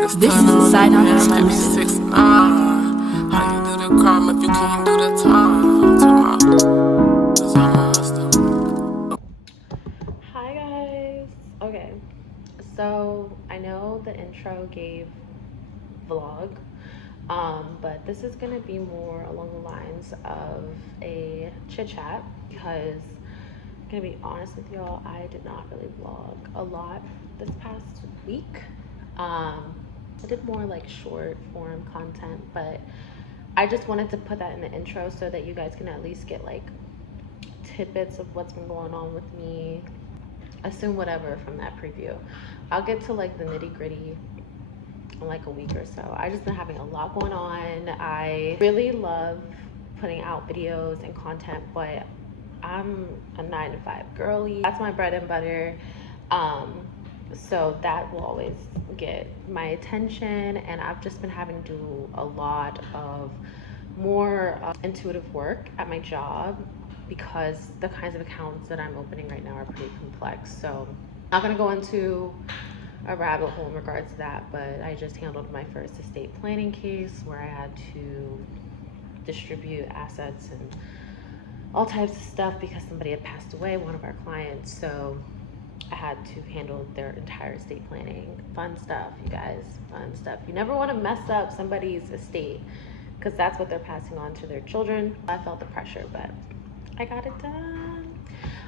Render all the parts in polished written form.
This is the side on exclusive. How you do the crime if you can't do the time? Hi guys. Okay, so I know the intro gave vlog, but this is gonna be more along the lines of a chit chat because I'm gonna be honest with y'all, I did not really vlog a lot this past week. I did more like short form content, but I just wanted to put that in the intro so that you guys can at least get like tidbits of what's been going on with me. Assume whatever from that preview. I'll get to like the nitty gritty in like a week or so. I just been having a lot going on. I really love putting out videos and content, but I'm a 9-to-5 girly. That's my bread and butter. So that will always get my attention, and I've just been having to do a lot of more intuitive work at my job because the kinds of accounts that I'm opening right now are pretty complex. So I'm not gonna go into a rabbit hole in regards to that, but I just handled my first estate planning case where I had to distribute assets and all types of stuff because somebody had passed away, one of our clients. So I had to handle their entire estate planning. Fun stuff, you guys, fun stuff. You never want to mess up somebody's estate because that's what they're passing on to their children. I felt the pressure, but I got it done.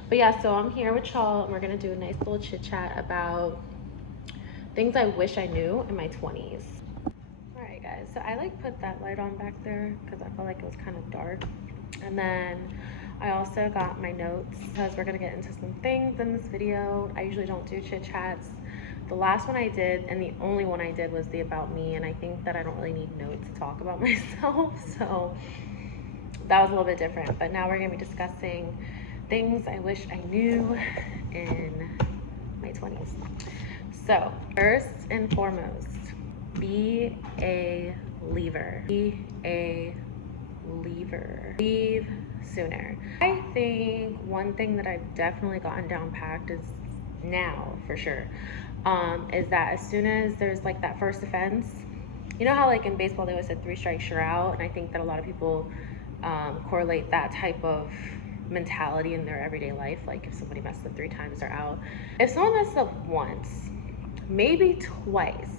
But yeah, so I'm here with y'all and we're gonna do a nice little chit chat about things I wish I knew in my 20s. All right, guys, so I like put that light on back there because I felt like it was kind of dark. And then I also got my notes because we're gonna get into some things in this video. I usually don't do chit chats. The last one I did, and the only one I did, was the about me, and I think that I don't really need notes to talk about myself, so that was a little bit different. But now we're gonna be discussing things I wish I knew in my 20s. So first and foremost, be a leaver. Be a leaver. Leave sooner. I think one thing that I've definitely gotten down packed is now for sure, is that as soon as there's like that first offense, you know how like in baseball they always said 3 strikes you're out, and I think that a lot of people correlate that type of mentality in their everyday life. Like if somebody messes up 3 times, they're out. If someone messes up once, maybe twice,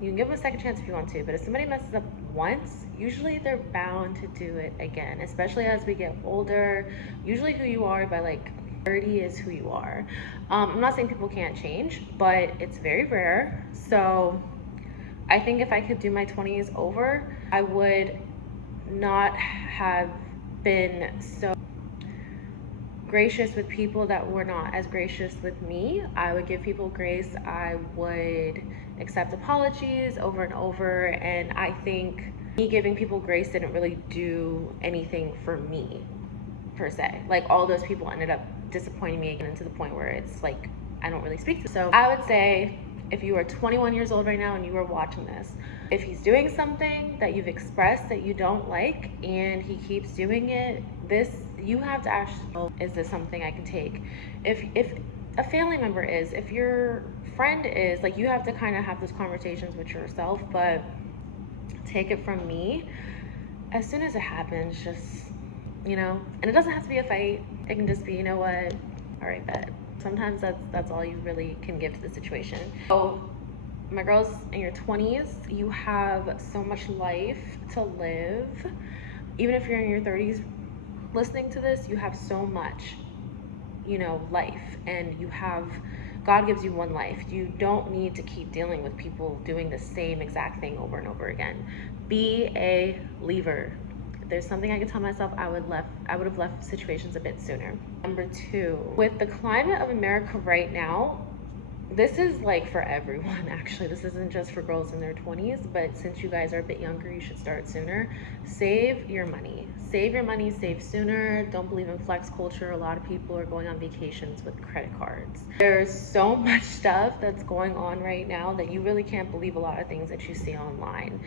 you can give them a second chance if you want to, but if somebody messes up once, usually they're bound to do it again, especially as we get older. Usually who you are by like 30 is who you are. I'm not saying people can't change, but it's very rare. So I think if I could do my 20s over, I would not have been so gracious with people that were not as gracious with me. I would give people grace. I would accept apologies over and over, and I think me giving people grace didn't really do anything for me per se. Like all those people ended up disappointing me again, to the point where it's like I don't really speak to them. So I would say if you are 21 years old right now and you are watching this, if he's doing something that you've expressed that you don't like and he keeps doing it, you have to actually, oh, is this something I can take? If a family member is, if your friend is, like, you have to kind of have those conversations with yourself. But take it from me, as soon as it happens, just, you know, and it doesn't have to be a fight. It can just be, you know what, all right, bet. Sometimes that's all you really can give to the situation. So my girls, in your 20s, you have so much life to live. Even if you're in your 30s listening to this, you have so much, you know, life, and God gives you one life. You don't need to keep dealing with people doing the same exact thing over and over again. Be a leaver. If there's something I could tell myself, I would have left situations a bit sooner. Number 2, with the climate of America right now, this is like for everyone, actually. This isn't just for girls in their 20s, but since you guys are a bit younger, you should start sooner. Save your money. Save your money, save sooner. Don't believe in flex culture. A lot of people are going on vacations with credit cards. There's so much stuff that's going on right now that you really can't believe a lot of things that you see online.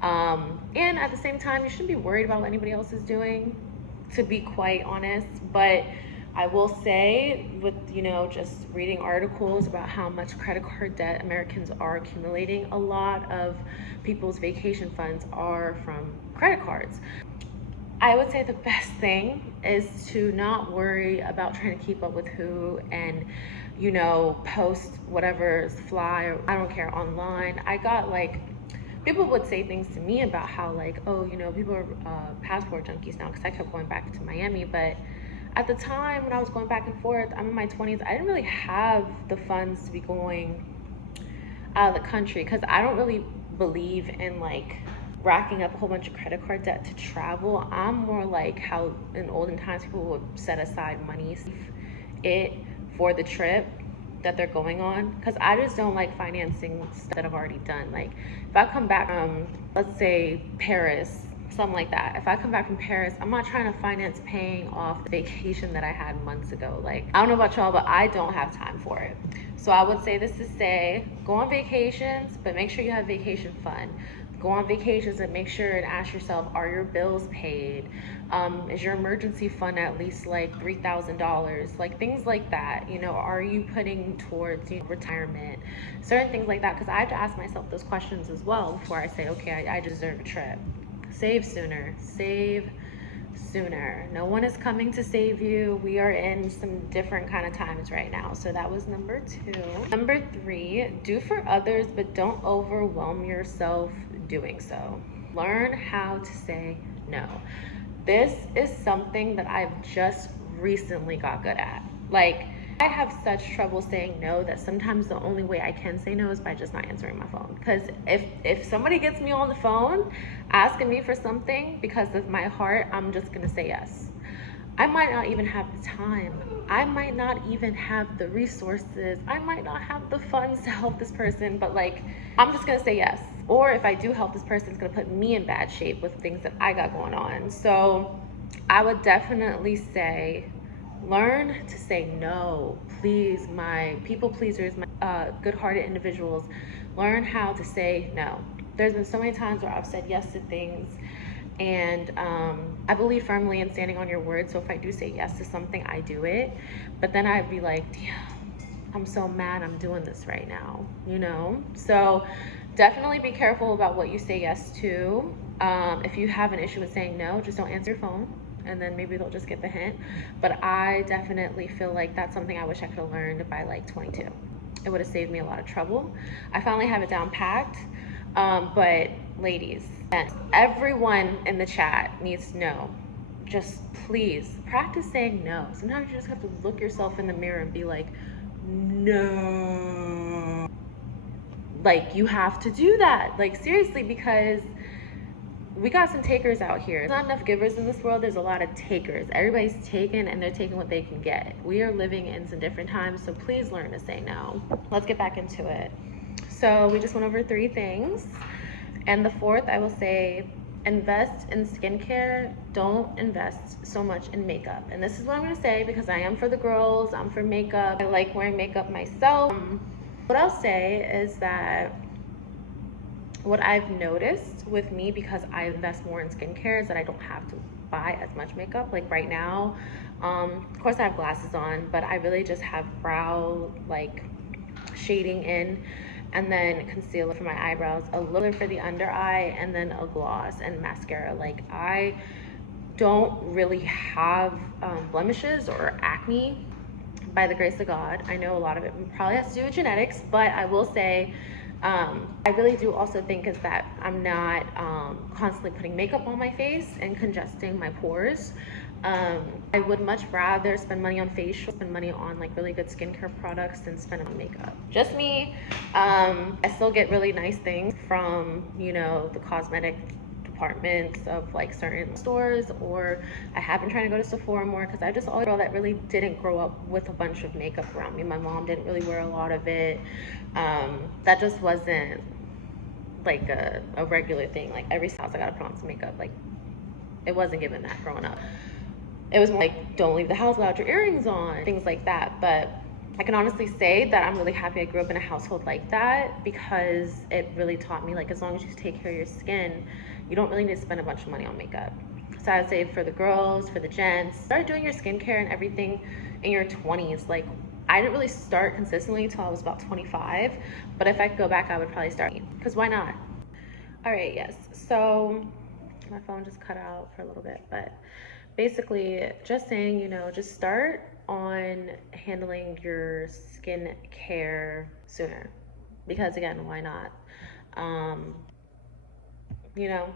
And at the same time, you shouldn't be worried about what anybody else is doing, to be quite honest. But I will say, with, you know, just reading articles about how much credit card debt Americans are accumulating, a lot of people's vacation funds are from credit cards. I would say the best thing is to not worry about trying to keep up with who and, you know, post whatever's fly or I don't care online. I got like, people would say things to me about how like, oh, you know, people are passport junkies now, because I kept going back to Miami. But at the time when I was going back and forth, I'm in my 20s, I didn't really have the funds to be going out of the country, because I don't really believe in like racking up a whole bunch of credit card debt to travel. I'm more like how in olden times people would set aside money for the trip that they're going on, because I just don't like financing stuff that I've already done. Like if I come back from, let's say, Paris, something like that, if I come back from Paris, I'm not trying to finance paying off the vacation that I had months ago. Like, I don't know about y'all, but I don't have time for it. So I would say this to say, go on vacations, but make sure you have vacation fund. Go on vacations and make sure and ask yourself, are your bills paid? Is your emergency fund at least like $3,000? Like things like that, you know, are you putting towards, you know, retirement? Certain things like that, because I have to ask myself those questions as well before I say, okay, I deserve a trip. Save sooner, save sooner. No one is coming to save you. We are in some different kind of times right now. So that was number 2. Number 3, do for others, but don't overwhelm yourself doing so. Learn how to say no. This is something that I've just recently got good at. Like, I have such trouble saying no that sometimes the only way I can say no is by just not answering my phone. Because if somebody gets me on the phone asking me for something because of my heart, I'm just gonna say yes. I might not even have the time. I might not even have the resources. I might not have the funds to help this person, but like, I'm just gonna say yes. Or if I do help this person, it's gonna put me in bad shape with things that I got going on. So I would definitely say, learn to say no. Please, my people pleasers, my good-hearted individuals, learn how to say no. There's been so many times where I've said yes to things, and I believe firmly in standing on your word. So if I do say yes to something, I do it. But then I'd be like, damn, I'm so mad I'm doing this right now, you know? So definitely be careful about what you say yes to. If you have an issue with saying no, just don't answer your phone, and then maybe they'll just get the hint. But I definitely feel like that's something I wish I could have learned by like 22. It would have saved me a lot of trouble. I finally have it down packed. But ladies, and everyone in the chat needs to know, just please practice saying no. Sometimes you just have to look yourself in the mirror and be like, no. Like, you have to do that. Like, seriously, because we got some takers out here. There's not enough givers in this world. There's a lot of takers. Everybody's taking, and they're taking what they can get. We are living in some different times, so please learn to say no. Let's get back into it. So we just went over 3 things. And the 4th, I will say, invest in skincare. Don't invest so much in makeup. And this is what I'm gonna say, because I am for the girls, I'm for makeup. I like wearing makeup myself. What I'll say is that what I've noticed with me, because I invest more in skincare, is that I don't have to buy as much makeup. Like right now, of course I have glasses on, but I really just have brow like shading in, and then concealer for my eyebrows, a little for the under eye, and then a gloss and mascara. Like, I don't really have blemishes or acne, by the grace of God. I know a lot of it probably has to do with genetics, but I will say, I really do also think is that I'm not constantly putting makeup on my face and congesting my pores. I would much rather spend money on facial, spend money on like really good skincare products than spend on makeup. Just me. I still get really nice things from, you know, the cosmetic departments of like certain stores, or I have been trying to go to Sephora more, because I just always girl that really didn't grow up with a bunch of makeup around me. My mom didn't really wear a lot of it. That just wasn't like a regular thing. Like every house I gotta put on some makeup. Like, it wasn't given that growing up. It was more like, don't leave the house without your earrings on, things like that. But I can honestly say that I'm really happy I grew up in a household like that, because it really taught me, like, as long as you take care of your skin, you don't really need to spend a bunch of money on makeup. So I would say for the girls, for the gents, start doing your skincare and everything in your 20s. Like, I didn't really start consistently until I was about 25, but if I could go back, I would probably start, because why not? All right, yes. So my phone just cut out for a little bit, but basically just saying, you know, just start on handling your skin care sooner, because again, why not? Um, you know,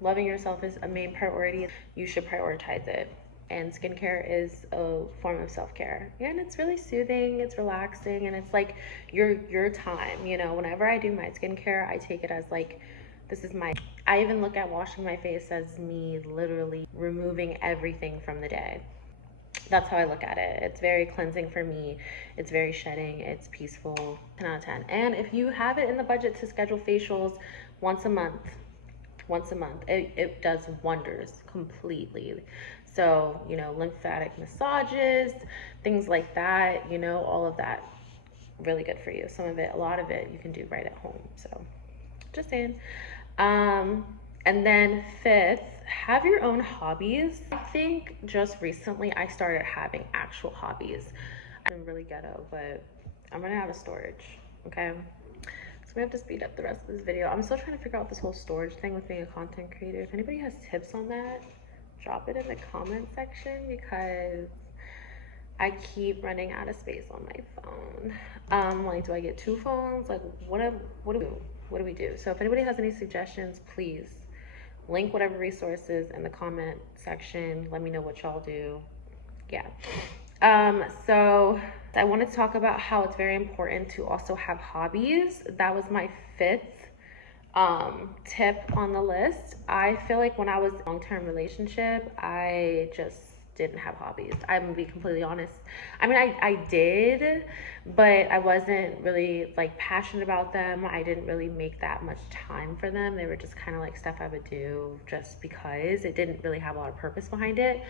loving yourself is a main priority. You should prioritize it. And skincare is a form of self-care. And it's really soothing, it's relaxing, and it's like your time. You know, whenever I do my skincare, I take it as like, this is my, I even look at washing my face as me literally removing everything from the day. That's how I look at it. It's very cleansing for me. It's very shedding. It's peaceful. 10 out of 10. And if you have it in the budget to schedule facials once a month, it does wonders completely. So, you know, lymphatic massages, things like that, you know, all of that, really good for you. Some of it, a lot of it, you can do right at home. So, just saying. And then fifth, have your own hobbies. I think just recently I started having actual hobbies. I'm really ghetto, but I'm running out of storage, okay? So we have to speed up the rest of this video. I'm still trying to figure out this whole storage thing with being a content creator. If anybody has tips on that, drop it in the comment section, because I keep running out of space on my phone. Like, do I get two phones? Like, what do we do? So if anybody has any suggestions, please link whatever resources in the comment section. Let me know what y'all do. Yeah. So I want to talk about how it's very important to also have hobbies. That was my fifth tip on the list. I feel like when I was in a long-term relationship, I just didn't have hobbies. I'm gonna be completely honest. I mean, I did, but I wasn't really like passionate about them. I didn't really make that much time for them. They were just kind of like stuff I would do just because. It didn't really have a lot of purpose behind it.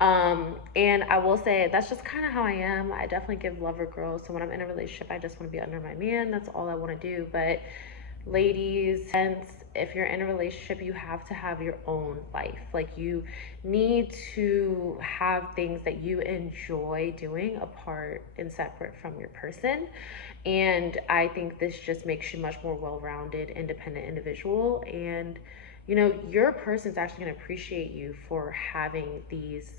And I will say that's just kind of how I am. I definitely give love or girls. So when I'm in a relationship, I just want to be under my man. That's all I want to do. But ladies, and if you're in a relationship, you have to have your own life. Like, you need to have things that you enjoy doing apart and separate from your person. And I think this just makes you much more well-rounded, independent individual. And you know, your person's actually going to appreciate you for having these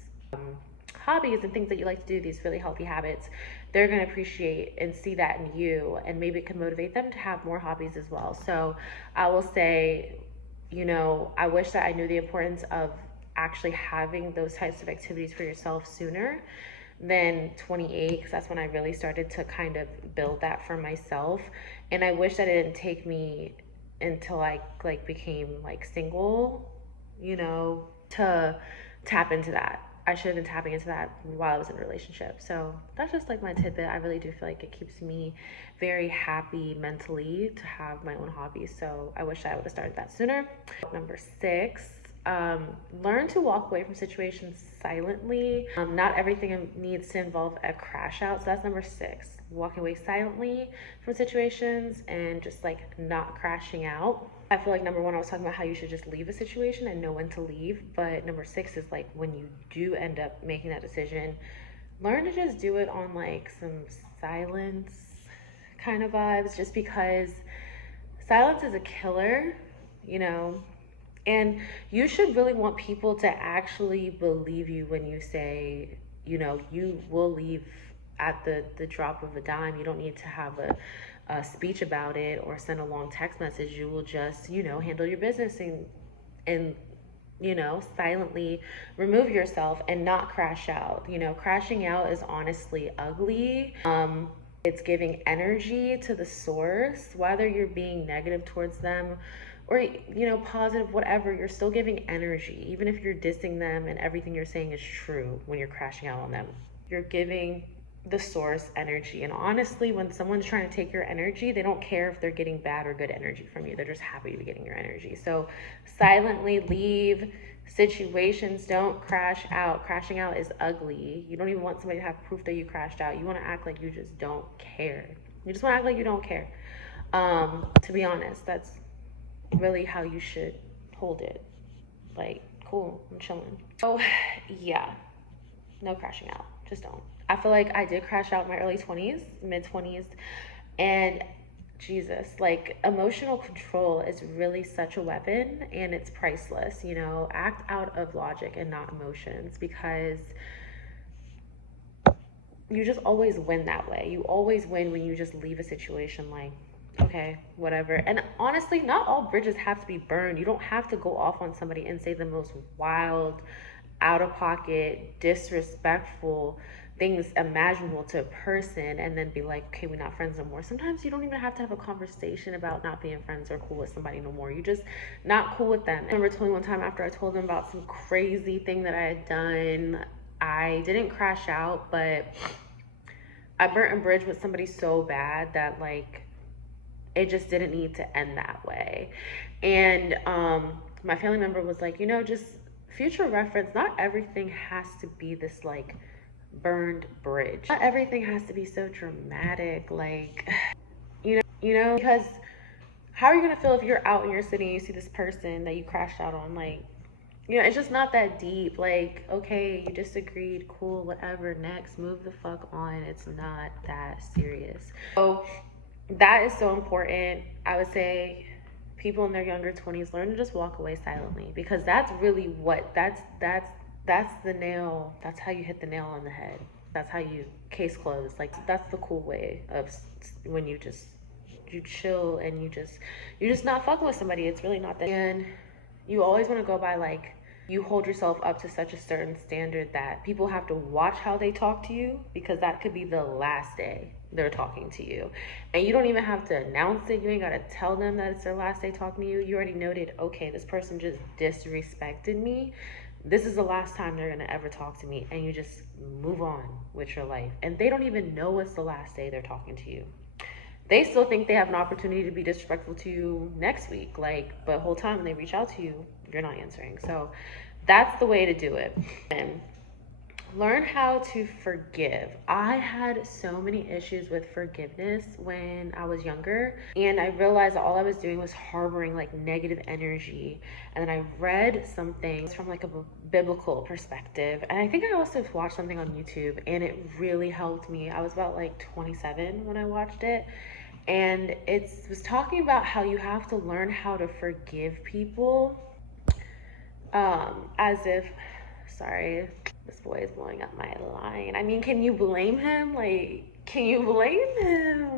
hobbies and things that you like to do, these really healthy habits. They're going to appreciate and see that in you, and maybe it can motivate them to have more hobbies as well. So I will say, you know, I wish that I knew the importance of actually having those types of activities for yourself sooner than 28, because that's when I really started to kind of build that for myself. And I wish that it didn't take me until I like became like single, you know, to tap into that. I should have been tapping into that while I was in a relationship. So that's just like my tidbit. I really do feel like it keeps me very happy mentally to have my own hobbies. So I wish I would have started that sooner. Number 6, learn to walk away from situations silently. Not everything needs to involve a crash out. So that's number 6. Walking away silently from situations and just like not crashing out. I feel like number 1, I was talking about how you should just leave a situation and know when to leave. But number 6 is like, when you do end up making that decision, learn to just do it on like some silence kind of vibes, just because silence is a killer, you know. And you should really want people to actually believe you when you say, you know, you will leave at the drop of a dime. You don't need to have a speech about it or send a long text message. You will just, you know, handle your business and you know, silently remove yourself and not crash out. You know, crashing out is honestly ugly. It's giving energy to the source, whether you're being negative towards them or, you know, positive, whatever. You're still giving energy, even if you're dissing them and everything you're saying is true. When you're crashing out on them, you're giving the source energy. And honestly, when someone's trying to take your energy, they don't care if they're getting bad or good energy from you. They're just happy to be getting your energy. So silently leave situations. Don't crash out. Crashing out is ugly. You don't even want somebody to have proof that you crashed out. You want to act like you just don't care. You just want to act like you don't care. To be honest, that's really how you should hold it. Like, cool, I'm chilling. So yeah, no crashing out, just don't. I feel like I did crash out in my early 20s, mid 20s, and Jesus, like emotional control is really such a weapon, and it's priceless. You know, act out of logic and not emotions, because you just always win that way. You always win when you just leave a situation like, okay, whatever. And honestly, not all bridges have to be burned. You don't have to go off on somebody and say the most wild, out of pocket, disrespectful things imaginable to a person and then be like, okay, we're not friends no more. Sometimes you don't even have to have a conversation about not being friends or cool with somebody no more. You just not cool with them. I remember telling one time after I told them about some crazy thing that I had done, I didn't crash out, but I burnt a bridge with somebody so bad that like it just didn't need to end that way. And my family member was like, you know, just future reference, not everything has to be this like burned bridge. Not everything has to be so dramatic, like because how are you gonna feel if you're out in your city and you see this person that you crashed out on? Like, you know, it's just not that deep. Like, okay, you disagreed, cool, whatever, next, move the fuck on. It's not that serious. So that is so important. I would say people in their younger 20s learn to just walk away silently, because that's really what that's the nail. That's how you hit the nail on the head. That's how you case close. Like, that's the cool way of when you just you chill and you're just not fucking with somebody. It's really not that. And you always want to go by like, you hold yourself up to such a certain standard that people have to watch how they talk to you, because that could be the last day they're talking to you. And you don't even have to announce it. You ain't got to tell them that it's their last day talking to you. You already noted, okay, this person just disrespected me. This is the last time they're going to ever talk to me. And you just move on with your life. And they don't even know it's the last day they're talking to you. They still think they have an opportunity to be disrespectful to you next week. Like, but the whole time when they reach out to you, you're not answering. So that's the way to do it. And learn how to forgive. I had so many issues with forgiveness when I was younger, and I realized that all I was doing was harboring like negative energy. And then I read something from like a biblical perspective, and I think I also watched something on YouTube, and it really helped me. I was about like 27 when I watched it, and it was talking about how you have to learn how to forgive people, as if, sorry, this boy is blowing up my line. I mean, can you blame him? Like, can you blame him?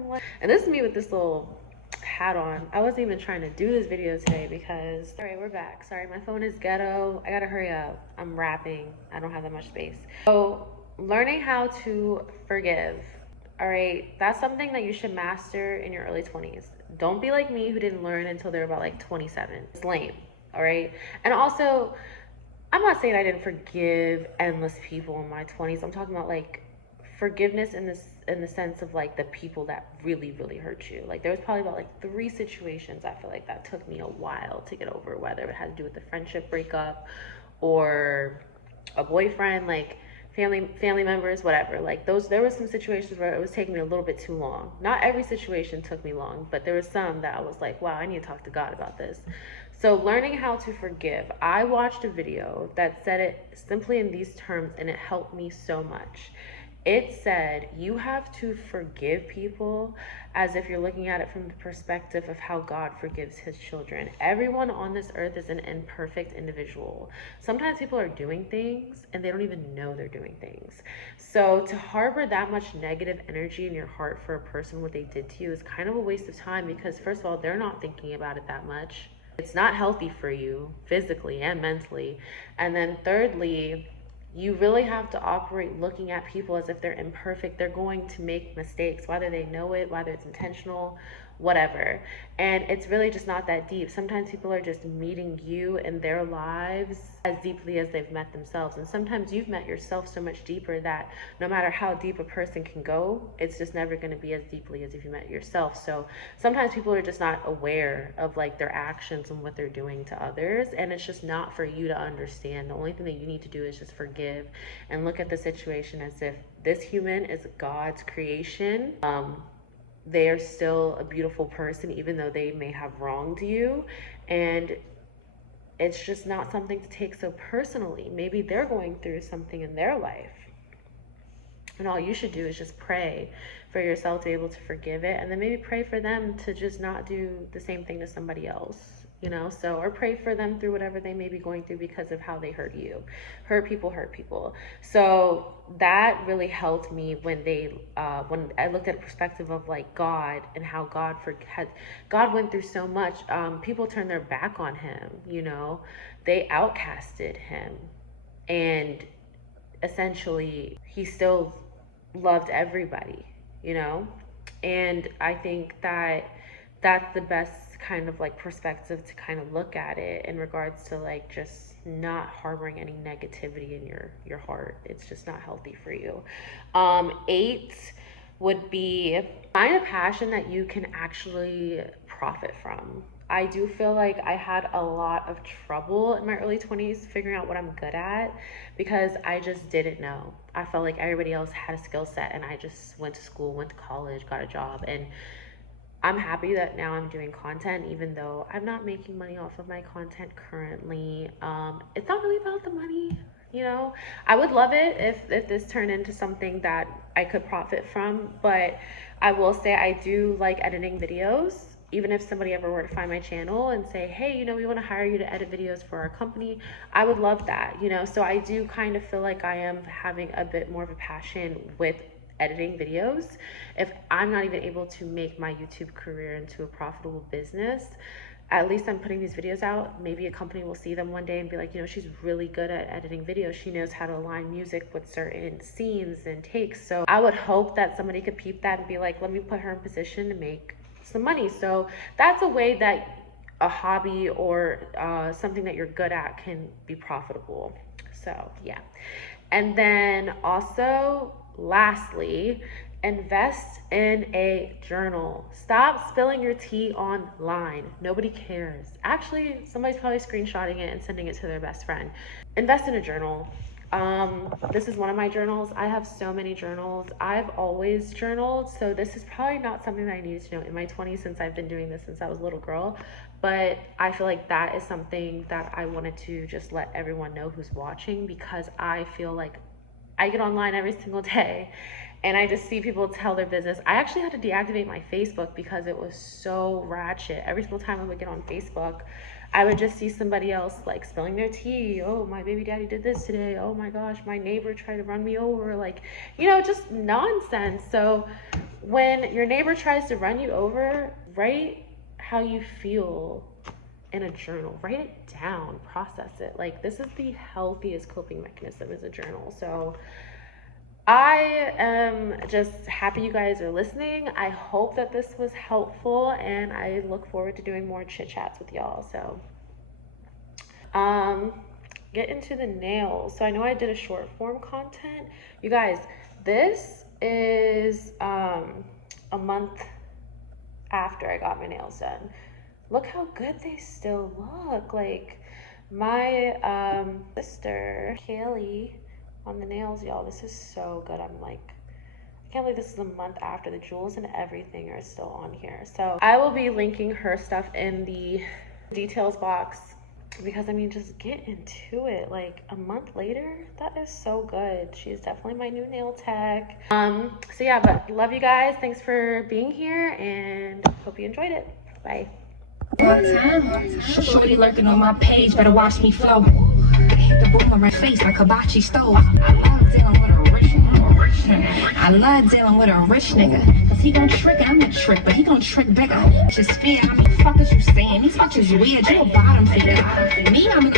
And this is me with this little hat on. I wasn't even trying to do this video today because, all right, we're back. Sorry, my phone is ghetto. I gotta hurry up. I'm rapping. I don't have that much space. So learning how to forgive. All right, that's something that you should master in your early 20s. Don't be like me, who didn't learn until they were about like 27. It's lame. All right. And also, I'm not saying I didn't forgive endless people in my 20s. I'm talking about like forgiveness in the sense of like the people that really, really hurt you. Like, there was probably about like 3 situations I feel like that took me a while to get over, whether it had to do with the friendship breakup or a boyfriend, like family members, whatever. Like, those, there were some situations where it was taking me a little bit too long. Not every situation took me long, but there was some that I was like, wow, I need to talk to God about this. So learning how to forgive. I watched a video that said it simply in these terms, and it helped me so much. It said, you have to forgive people as if you're looking at it from the perspective of how God forgives his children. Everyone on this earth is an imperfect individual. Sometimes people are doing things and they don't even know they're doing things. So to harbor that much negative energy in your heart for a person, what they did to you, is kind of a waste of time, because first of all, they're not thinking about it that much. It's not healthy for you physically and mentally. And then thirdly, you really have to operate looking at people as if they're imperfect. They're going to make mistakes, whether they know it, whether it's intentional, whatever. And it's really just not that deep. Sometimes people are just meeting you in their lives as deeply as they've met themselves. And sometimes you've met yourself so much deeper that no matter how deep a person can go, it's just never going to be as deeply as if you met yourself. So sometimes people are just not aware of like their actions and what they're doing to others. And it's just not for you to understand. The only thing that you need to do is just forgive and look at the situation as if this human is God's creation. They are still a beautiful person, even though they may have wronged you. And it's just not something to take so personally. Maybe they're going through something in their life. And all you should do is just pray for yourself to be able to forgive it. And then maybe pray for them to just not do the same thing to somebody else, you know? So, or pray for them through whatever they may be going through because of how they hurt you. Hurt people. So that really helped me when when I looked at a perspective of like God and how God went through so much. People turned their back on him, you know? They outcasted him. And essentially, he still loved everybody, you know? And I think that that's the best kind of like perspective to kind of look at it in regards to like just not harboring any negativity in your heart. It's just not healthy for you. 8 would be find a passion that you can actually profit from. I do feel like I had a lot of trouble in my early 20s figuring out what I'm good at because I just didn't know. I felt like everybody else had a skill set and I just went to school, went to college, got a job, and I'm happy that now I'm doing content even though I'm not making money off of my content currently. It's not really about the money, you know? I would love it if this turned into something that I could profit from, but I will say I do like editing videos. Even if somebody ever were to find my channel and say, hey, you know, we want to hire you to edit videos for our company, I would love that, you know? So I do kind of feel like I am having a bit more of a passion with editing videos. If I'm not even able to make my YouTube career into a profitable business, at least I'm putting these videos out. Maybe a company will see them one day and be like, you know, she's really good at editing videos. She knows how to align music with certain scenes and takes. So I would hope that somebody could peep that and be like, let me put her in position to make some money. So that's a way that a hobby or something that you're good at can be profitable. So yeah. And then also, lastly, invest in a journal. Stop spilling your tea online. Nobody cares. Actually, somebody's probably screenshotting it and sending it to their best friend. Invest in a journal. This is one of my journals. I have so many journals. I've always journaled, so this is probably not something that I needed to know in my 20s since I've been doing this since I was a little girl, but I feel like that is something that I wanted to just let everyone know who's watching, because I feel like I get online every single day and I just see people tell their business. I actually had to deactivate my Facebook because it was so ratchet. Every single time I would get on Facebook, I would just see somebody else like spilling their tea. Oh, my baby daddy did this today. Oh my gosh, my neighbor tried to run me over. Like, you know, just nonsense. So when your neighbor tries to run you over, write how you feel in a journal. Write it down, process it. Like, this is the healthiest coping mechanism, is a journal. So I am just happy you guys are listening. I hope that this was helpful, and I look forward to doing more chit chats with y'all. So get into the nails. So I know I did a short form content. You guys, this is a month after I got my nails done. Look how good they still look. Like, my sister Kaylee on the nails, y'all, this is so good. I'm like, I can't believe this is a month after. The jewels and everything are still on here. So I will be linking her stuff in the details box, because I mean, just get into it. Like, a month later, that is so good. She's definitely my new nail tech. So yeah, but love you guys. Thanks for being here, and hope you enjoyed it. Bye. Shorty lurking on my page, better watch me flow. Hit the boomerang face like hibachi stove. I love dealing with a rich nigga, cause he gon' trick, I'm a trick, but he gon' trick bigger. Just fear, how many fuckers you saying? These fuckers weird, you a bottom feeder. Me, I'm